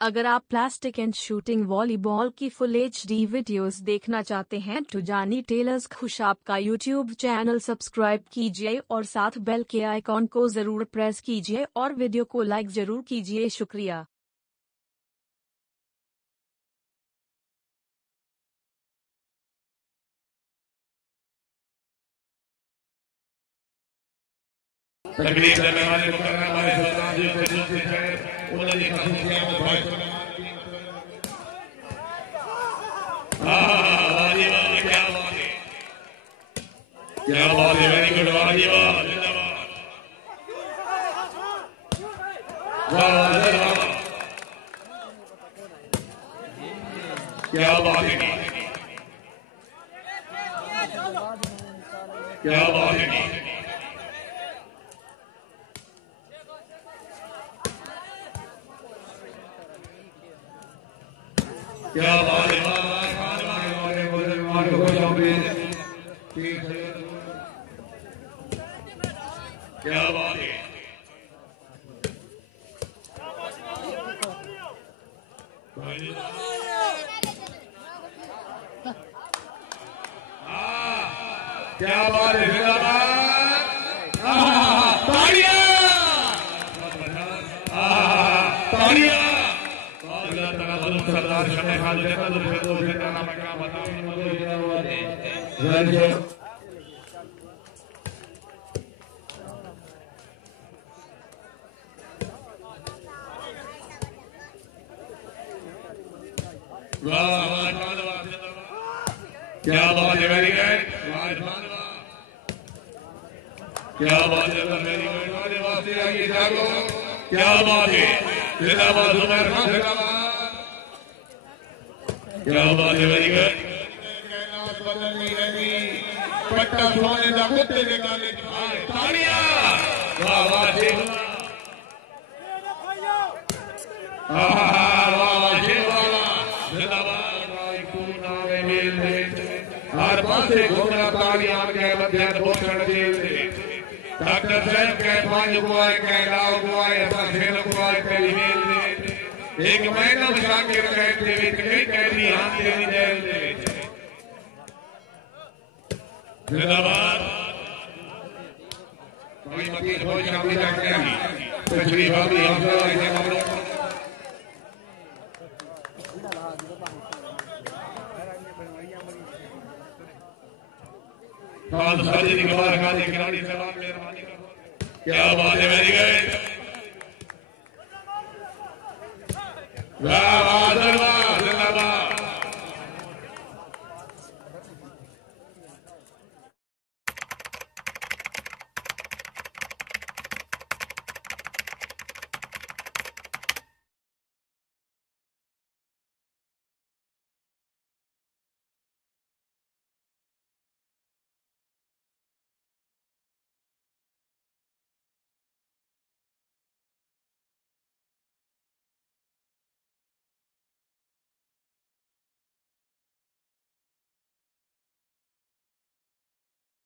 अगर आप plastic and shooting volleyball की फुल HD वीडियोस देखना चाहते हैं तो जानी टेलर्स खुशाब का यूट्यूब चैनल सब्सक्राइब कीजिए और साथ बेल के आइकॉन को जरूर प्रेस कीजिए और वीडियो को लाइक जरूर कीजिए। शुक्रिया। तकलीफ देने वाले मुकर्रम हमारे सुल्तान जी को उपस्थित है, उन्होंने खसूसियत में भाई क्या बात है, वेरी गुड, वाह क्या बात है, क्या बात है, क्या बात है, क्या बात है, क्या बात है, तालियां तालियां सरदार शमे खाल जन्नत फिरदौस के नाम का बताओ क्या बात है, वेरी गुड, क्या बात है, वेरी गुड, वास्ते आगे जागो, क्या बात है, जिंदाबाद उमर खान, क्या बात है, वेरी गुड, पट्टा सोने का कुत्ते निकाले, तालियां, वाह वाह जी, हर पासे घूमना तालियां के मध्य पोषण जेल डॉक्टर साहब के पांच गुआए के लाव गुआए खेल गुआए पहली मेल एक महीना शाकिर कहते कई कैदी हाथ देनी जेल जिंदाबाद कोई मकीन हो शामिल करते हैं तशरीफ अभी हम क्या बात है, वेरी गुड,